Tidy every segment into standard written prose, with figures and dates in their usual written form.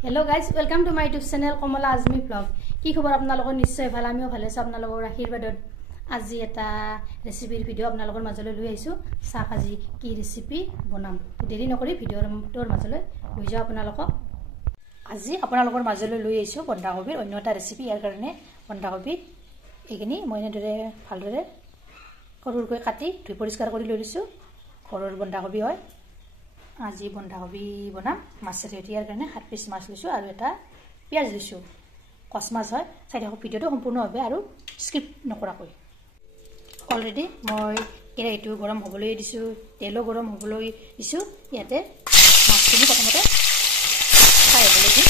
Hello guys, welcome to my YouTube channel Komala Azmi Vlog. কি খবৰ আপোনালোকৰ নিশ্চয় ভাল আমিও ভালে আছো আপোনালোকৰ আশীৰ্বাদত আজি এটা ৰেচিপিৰ ভিডিও আপোনালোকৰ মাজলৈ লৈ আহিছো শাক আজি কি ৰেচিপি বনাম দেৰি নকৰি ভিডিওৰ মাজলৈ লৈ যাও আপোনালোকক আজি আপোনালোকৰ মাজলৈ লৈ আহিছো বন্ধাকবিৰ অন্য এটা ৰেচিপি ইয়াৰ কাৰণে বন্ধাকবি এইখিনি মই এনেদৰে ভালদৰে সৰুকৈ কাটি ধুই পৰিষ্কাৰ কৰি লৈ লৈছো ঘৰৰ বন্ধাকবি হয় আজি বন্ধাকবি বনাম মাছেৰে ইয়াৰ কাৰণে 7 পিস মাছ লৈছো আৰু এটা পিয়াজ লৈছো কস মাছ হয় চাই থাকক ভিডিওটো সম্পূৰ্ণভাৱে আৰু স্কিপ নকৰাকৈ অলৰেডি মই কেৰাহীটো গৰম হ'বলৈ দিছো তেলো গৰম হ'বলৈ দিছো ইয়াতে মাছখিনি প্ৰথমতে ফ্ৰাই হ'বলৈ দিম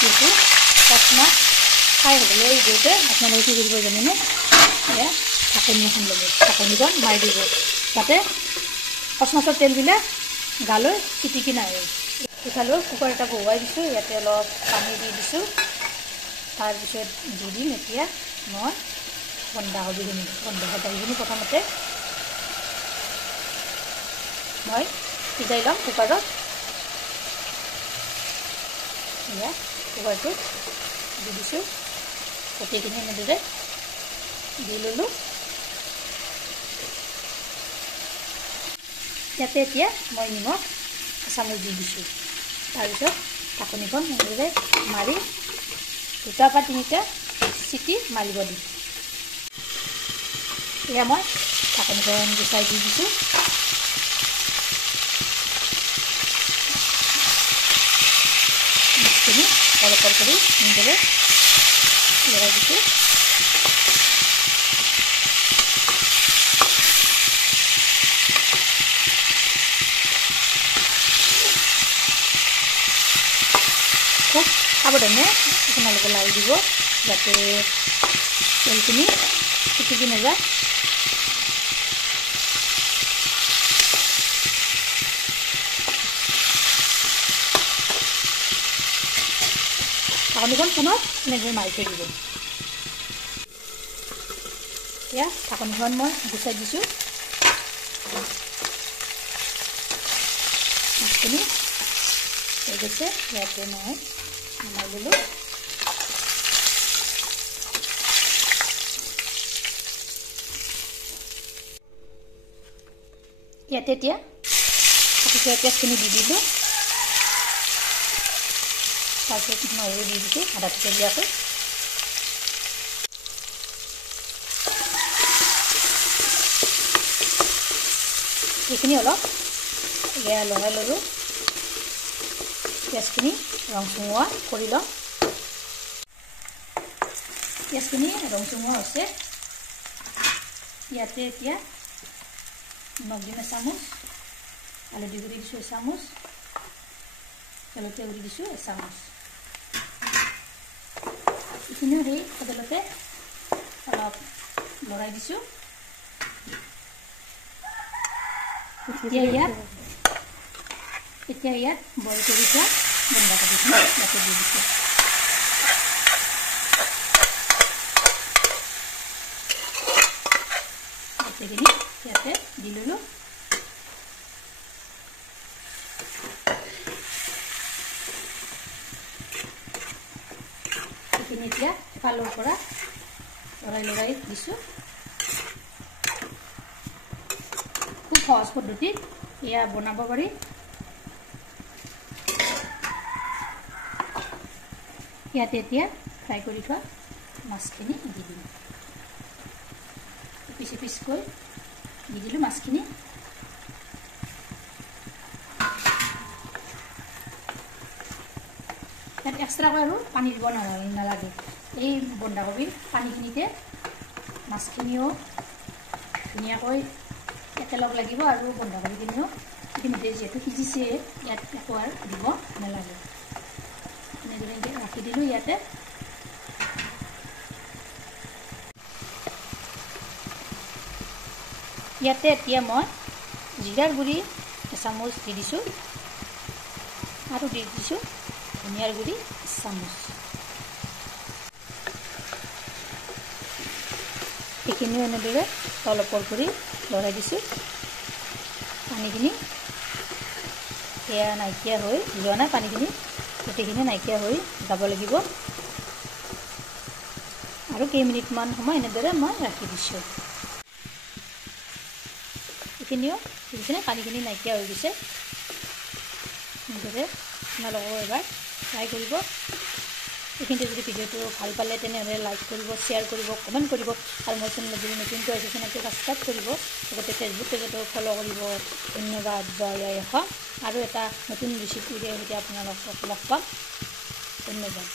কিন্তু কস মাছ ফ্ৰাই হ'বলৈ দিওঁতে আপোনালোকে কি কৰিব জানেনে এয়া ঢাকনি এখন ল'ব ঢাকনিখন মাৰি দিব যাতে কস মাছৰ তেলবিলাক গালৈ চিটিকি নাহে ইফালে কুকাৰ এটা বহুৱাই দিছো ইয়াতে অলপ পানী দি দিছো তাৰপিছত দি দিম এতিয়া মই বন্ধাকবিখিনি প্ৰথমতে মই সিজাই ল'ম কুকাৰত এয়া কুকাৰটো দি দিছো গোটেইখিনি এনেদৰে দি ল'লো ইয়াতে এতিয়া মই নিমখ চামুচ দি দিছোঁ তাৰপিছত ঢাকনিখন এনেদৰে মাৰি 2টা বা 3টা চিটি মাৰিব দিম এয়া মই ঢাকনিখন গুচাই দি দিছোঁ মাছখিনি অলপ কৰি এনেদৰে লগাই দিছোঁ খুব সাৱধানে আপোনালোকে লাৰি দিব যাতে তেলখিনি চিটিকি নাযায় ঢাকনিখন পুনৰ এনেদৰে মাৰি থৈ দিব এতিয়া ঢাকনিখন মই গুচাই দিছোঁ মাছখিনি হৈ গৈছে ইয়াতে মই নমাই ল'লোঁ ইয়াতে এতিয়া কাটি থোৱা পিঁয়াজখিনি দি দিলোঁ তাৰপিছত নহৰু দি দিছোঁ আধা টুকুৰীয়াকৈ সেইখিনি অলপ লৰাই ল'লোঁ পিঁয়াজখিনি ৰং চঙুৱা কৰি লওঁ পিঁয়াজখিনি ৰং চঙুৱা হৈছে ইয়াতে এতিয়া নিমখ দিম এচামুচ হালধি গুড়ি দিছোঁ এচামুচ জলকীয়া গুড়ি দিছোঁ এচামুচ এইখিনিও সেই আদালতে অলপ লৰাই দিছোঁ এতিয়া ইয়াত বইল কৰি থোৱা বন্ধাকবিখিনি ইয়াতে দি দিছোঁ গোটেইখিনি ইয়াতে দি ল'লোঁ এইখিনি এতিয়া এফালৰ পৰা লৰাই দিছোঁ খুব সহজ পদ্ধতিত এয়া বনাব পাৰি ইয়াতে এতিয়া ফ্ৰাই কৰি থোৱা মাছখিনি দি দিম পিচকৈ দি দিলোঁ মাছখিনি ইয়াত এক্সট্ৰাকৈ আৰু পানী দিব নালাগে এই বন্ধাকবিৰ পানীখিনিতে মাছখিনিও ধুনীয়াকৈ একেলগ লাগিব আৰু বন্ধাকবিখিনিও ইতিমধ্যে যিহেতু সিজিছে ইয়াত একো আৰু দিব নালাগে এনেদৰে ৰাখি দিলোঁ ইয়াতে এতিয়া মই জিৰাৰ গুড়ি এচামুচ দি দিছোঁ আৰু দি দিছোঁ ধনিয়াৰ গুড়ি এচামুচ এইখিনিও এনেদৰে তল ওপৰ কৰি লৰাই দিছোঁ পানীখিনি এয়া নাইকিয়া হৈ যোৱা নাই পানীখিনি গোটেইখিনি নাইকিয়া হৈ যাব লাগিব আৰু কেইমিনিটমান সময় এনেদৰে মই ৰাখি দিছোঁ এইখিনিও দেখিছেনে পানীখিনি নাইকিয়া হৈ গৈছে এনেদৰে আপোনালোকেও এবাৰ ট্ৰাই কৰিব এইখিনিতে যদি ভিডিঅ'টো ভাল পালে তেনেহ'লে লাইক কৰিব শ্বেয়াৰ কৰিব কমেণ্ট কৰিব আৰু মোৰ চেনেলত যদি নতুনকৈ আহিছে চেনেলটো ছাবস্ক্ৰাইব কৰিব লগতে ফেচবুক পেজতো ফ'ল' কৰিব ধন্যবাদ জয় আই অসম আৰু এটা নতুন ৰেচিপিৰে সৈতে আপোনালোকক লগ পাম ধন্যবাদ